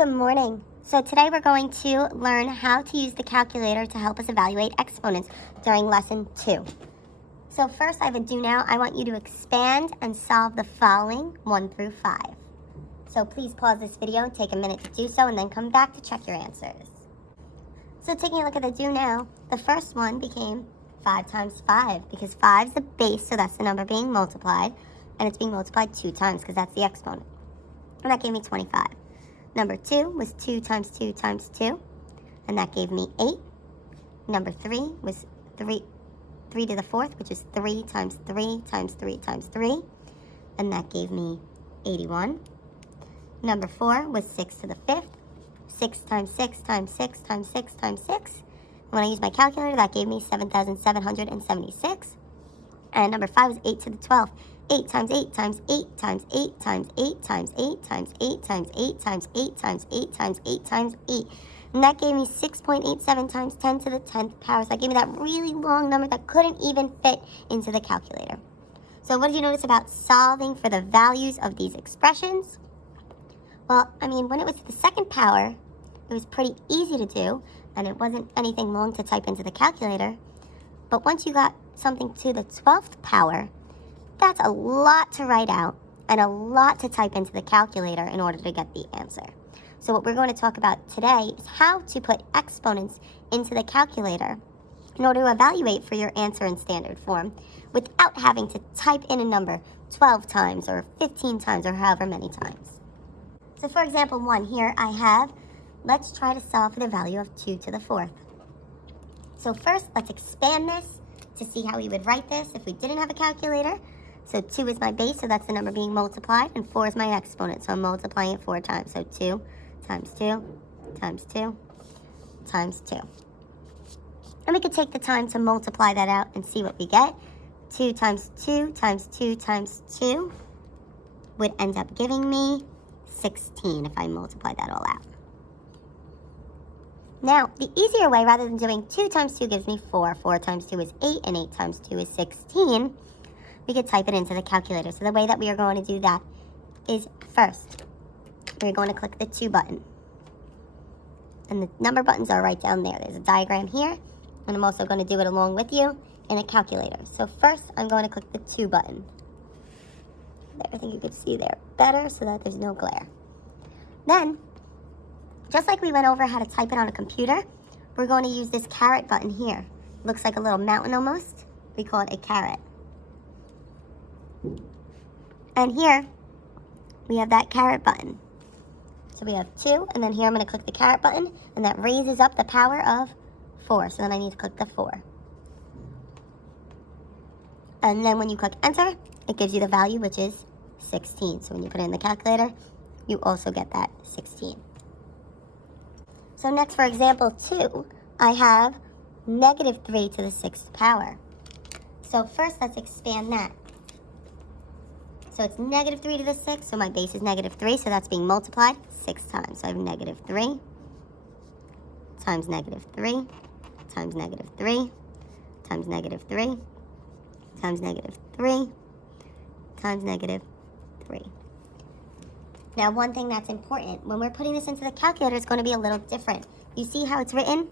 Good morning. So today we're going to learn how to use the calculator to help us evaluate exponents during lesson 2. So first I have a do now. I want you to expand and solve the following 1 through 5. So please pause this video, take a minute to do so, and then come back to check your answers. So taking a look at the do now, the first one became 5 times 5 because 5 is the base, so that's the number being multiplied, and it's being multiplied 2 times because that's the exponent. And that gave me 25. Number 2 was 2 times 2 times 2, and that gave me 8. Number 3 was 3 to the 4th, which is 3 times 3 times 3 times 3, and that gave me 81. Number 4 was 6 to the 5th, 6 times 6 times 6 times 6 times 6. When I used my calculator, that gave me 7,776. And number 5 was 8 to the 12th. 8 times 8 times 8 times 8 times 8 times 8 times 8 times 8 times 8 times 8 times 8 times 8. And that gave me 6.87 times 10 to the 10th power. So that gave me that really long number that couldn't even fit into the calculator. So what did you notice about solving for the values of these expressions? Well, when it was the second power, it was pretty easy to do, and it wasn't anything long to type into the calculator. But once you got something to the 12th power, that's a lot to write out and a lot to type into the calculator in order to get the answer. So what we're going to talk about today is how to put exponents into the calculator in order to evaluate for your answer in standard form without having to type in a number 12 times or 15 times or however many times. So for example 1 here I have, let's try to solve for the value of 2 to the 4th. So first let's expand this to see how we would write this if we didn't have a calculator. So 2 is my base, so that's the number being multiplied, and 4 is my exponent, so I'm multiplying it 4 times. So 2 times 2 times 2 times 2. And we could take the time to multiply that out and see what we get. 2 times 2 times 2 times 2 would end up giving me 16 if I multiply that all out. Now, the easier way, rather than doing 2 times 2 gives me 4, 4 times 2 is 8, and 8 times 2 is 16, we could type it into the calculator. So the way that we are going to do that is first, we're going to click the 2 button. And the number buttons are right down there. There's a diagram here, and I'm also going to do it along with you in a calculator. So first, I'm going to click the 2 button. There, I think you can see there better so that there's no glare. Then, just like we went over how to type it on a computer, we're going to use this caret button here. Looks like a little mountain almost. We call it a caret. And here, we have that caret button. So we have 2, and then here I'm going to click the caret button, and that raises up the power of 4. So then I need to click the 4. And then when you click enter, it gives you the value, which is 16. So when you put it in the calculator, you also get that 16. So next, for example 2, I have negative 3 to the 6th power. So first, let's expand that. So it's negative 3 to the 6th, so my base is negative 3, so that's being multiplied 6 times. So I have negative 3 times negative 3 times negative 3 times negative 3 times negative 3 times negative 3. Now, one thing that's important, when we're putting this into the calculator, it's going to be a little different. You see how it's written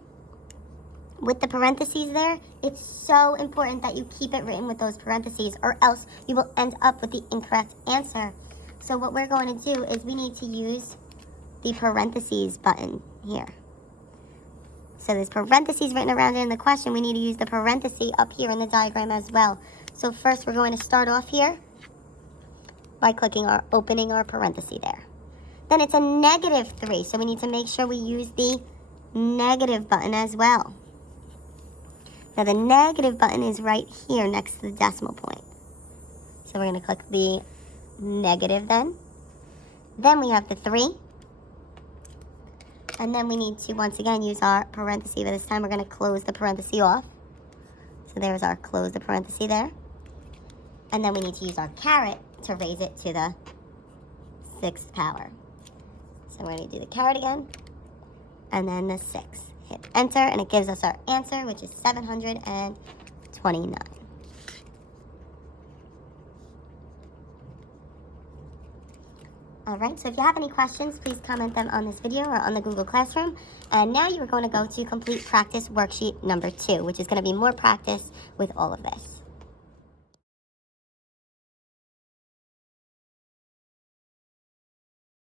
with the parentheses there? It's so important that you keep it written with those parentheses, or else you will end up with the incorrect answer. So what we're going to do is we need to use the parentheses button here. So there's parentheses written around it in the question. We need to use the parenthesis up here in the diagram as well. So first we're going to start off here by opening our parenthesis there. Then it's a negative 3, so we need to make sure we use the negative button as well. Now the negative button is right here next to the decimal point. So we're going to click the negative then. Then we have the 3. And then we need to once again use our parenthesis, but this time we're going to close the parenthesis off. So there's our close the parenthesis there. And then we need to use our caret to raise it to the 6th power. So we're going to do the caret again, and then the 6. Hit enter, and it gives us our answer, which is 729. All right, so if you have any questions, please comment them on this video or on the Google Classroom. And now you're going to go to complete practice worksheet number 2, which is going to be more practice with all of this.